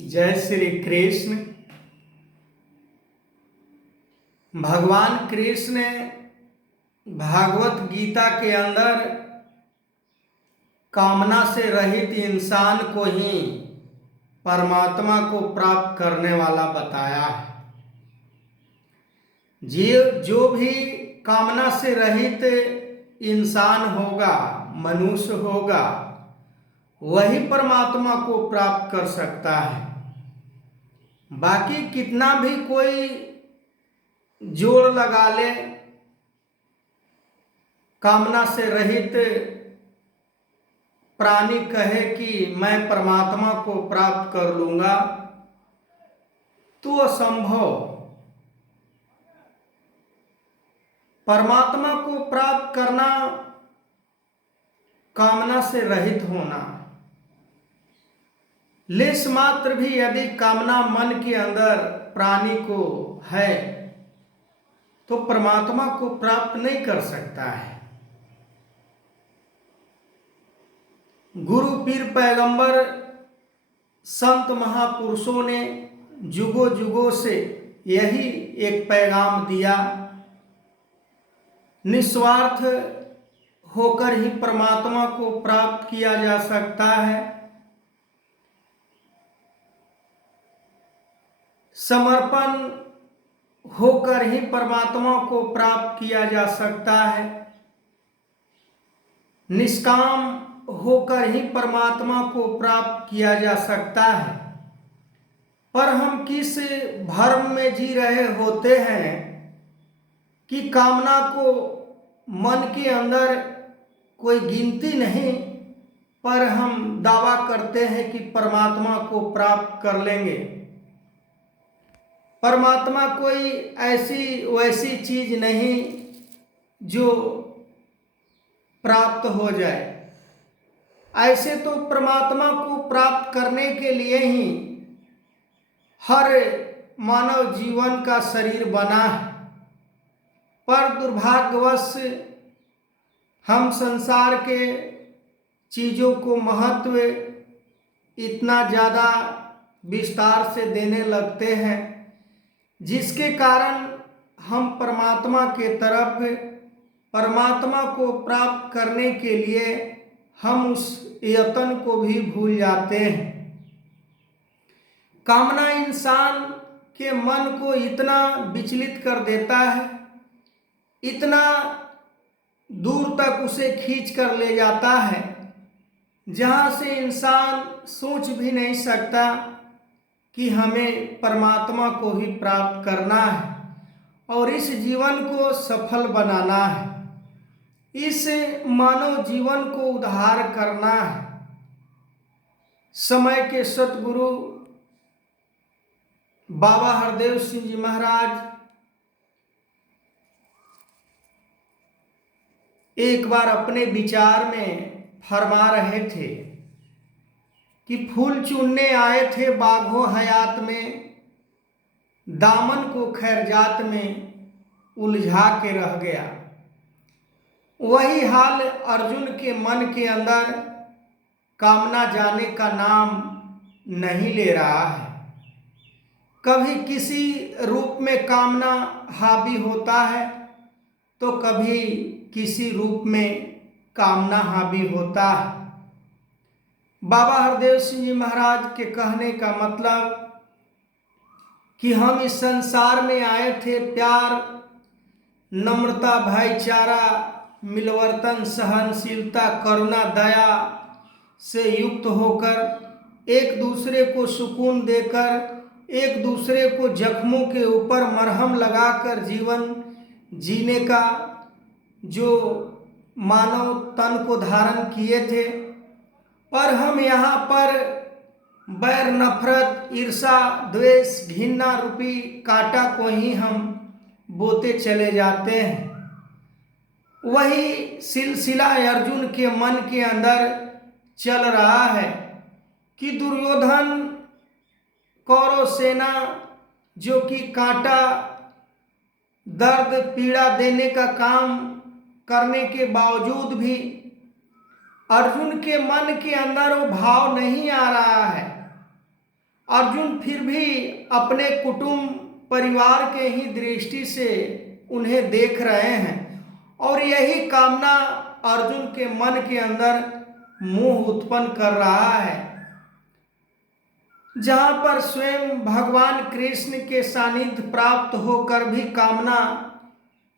जय श्री कृष्ण। भगवान कृष्ण भागवत गीता के अंदर कामना से रहित इंसान को ही परमात्मा को प्राप्त करने वाला बताया है। जो भी कामना से रहित इंसान होगा, मनुष्य होगा, वही परमात्मा को प्राप्त कर सकता है। बाकी कितना भी कोई जोर लगा ले, कामना से रहित प्राणी कहे कि मैं परमात्मा को प्राप्त कर लूंगा, तो असंभव। परमात्मा को प्राप्त करना कामना से रहित होना। लेश मात्र भी यदि कामना मन के अंदर प्राणी को है तो परमात्मा को प्राप्त नहीं कर सकता है। गुरु पीर पैगंबर संत महापुरुषों ने जुगों जुगों से यही एक पैगाम दिया, निस्वार्थ होकर ही परमात्मा को प्राप्त किया जा सकता है। समर्पण होकर ही परमात्मा को प्राप्त किया जा सकता है। निष्काम होकर ही परमात्मा को प्राप्त किया जा सकता है। पर हम किस भ्रम में जी रहे होते हैं कि कामना को मन के अंदर कोई गिनती नहीं, पर हम दावा करते हैं कि परमात्मा को प्राप्त कर लेंगे। परमात्मा कोई ऐसी वैसी चीज नहीं जो प्राप्त हो जाए। ऐसे तो परमात्मा को प्राप्त करने के लिए ही हर मानव जीवन का शरीर बना है। पर दुर्भाग्यवश हम संसार के चीज़ों को महत्व इतना ज़्यादा विस्तार से देने लगते हैं, जिसके कारण हम परमात्मा के तरफ, परमात्मा को प्राप्त करने के लिए हम उस यत्न को भी भूल जाते हैं। कामना इंसान के मन को इतना विचलित कर देता है, इतना दूर तक उसे खींच कर ले जाता है, जहाँ से इंसान सोच भी नहीं सकता कि हमें परमात्मा को ही प्राप्त करना है और इस जीवन को सफल बनाना है, इस मानव जीवन को उद्धार करना है। समय के सतगुरु बाबा हरदेव सिंह जी महाराज एक बार अपने विचार में फरमा रहे थे कि फूल चुनने आए थे बाघों हयात में, दामन को खैरजात में उलझा के रह गया। वही हाल अर्जुन के मन के अंदर कामना जाने का नाम नहीं ले रहा है। कभी किसी रूप में कामना हावी होता है तो कभी किसी रूप में कामना हावी होता है। बाबा हरदेव सिंह जी महाराज के कहने का मतलब कि हम इस संसार में आए थे प्यार, नम्रता, भाईचारा, मिलवर्तन, सहनशीलता, करुणा, दया से युक्त होकर, एक दूसरे को सुकून देकर, एक दूसरे को जख्मों के ऊपर मरहम लगाकर जीवन जीने का जो मानव तन को धारण किए थे। पर हम यहाँ पर बैर, नफरत, ईर्षा, द्वेष, घृणा रूपी कांटा को ही हम बोते चले जाते हैं। वही सिलसिला अर्जुन के मन के अंदर चल रहा है कि दुर्योधन, कौरव सेना जो कि कांटा, दर्द, पीड़ा देने का काम करने के बावजूद भी अर्जुन के मन के अंदर वो भाव नहीं आ रहा है। अर्जुन फिर भी अपने कुटुंब परिवार के ही दृष्टि से उन्हें देख रहे हैं और यही कामना अर्जुन के मन के अंदर मोह उत्पन्न कर रहा है, जहां पर स्वयं भगवान कृष्ण के सानिध्य प्राप्त होकर भी कामना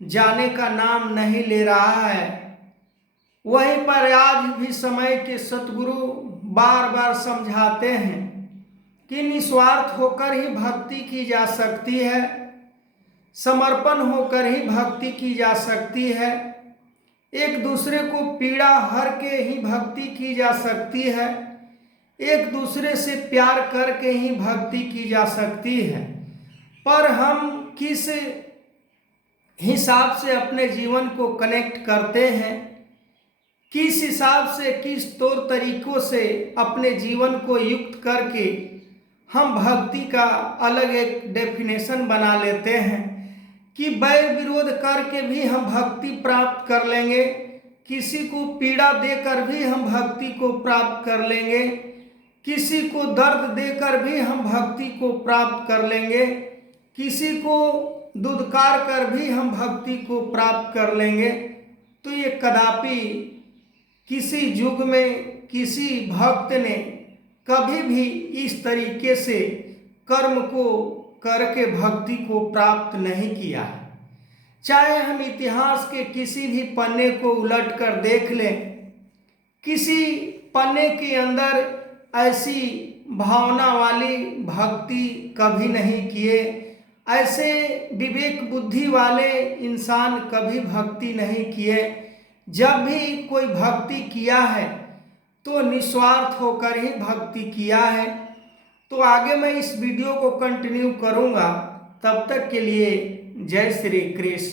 जाने का नाम नहीं ले रहा है। वहीं पर आज भी समय के सतगुरु बार बार समझाते हैं कि निस्वार्थ होकर ही भक्ति की जा सकती है, समर्पण होकर ही भक्ति की जा सकती है, एक दूसरे को पीड़ा हर के ही भक्ति की जा सकती है, एक दूसरे से प्यार करके ही भक्ति की जा सकती है। पर हम किस हिसाब से अपने जीवन को कनेक्ट करते हैं, किस हिसाब से किस तौर तरीकों से अपने जीवन को युक्त करके हम भक्ति का अलग एक डेफिनेशन बना लेते हैं कि बैर विरोध करके भी हम भक्ति प्राप्त कर लेंगे, किसी को पीड़ा देकर भी हम भक्ति को प्राप्त कर लेंगे, किसी को दर्द देकर भी हम भक्ति को प्राप्त कर लेंगे, किसी को दुदकार कर भी हम भक्ति को प्राप्त कर लेंगे। तो ये कदापि किसी युग में किसी भक्त ने कभी भी इस तरीके से कर्म को करके भक्ति को प्राप्त नहीं किया है। चाहे हम इतिहास के किसी भी पन्ने को उलट कर देख लें, किसी पन्ने के अंदर ऐसी भावना वाली भक्ति कभी नहीं किए, ऐसे विवेक बुद्धि वाले इंसान कभी भक्ति नहीं किए। जब भी कोई भक्ति किया है तो निस्वार्थ होकर ही भक्ति किया है। तो आगे मैं इस वीडियो को कंटिन्यू करूँगा, तब तक के लिए जय श्री कृष्ण।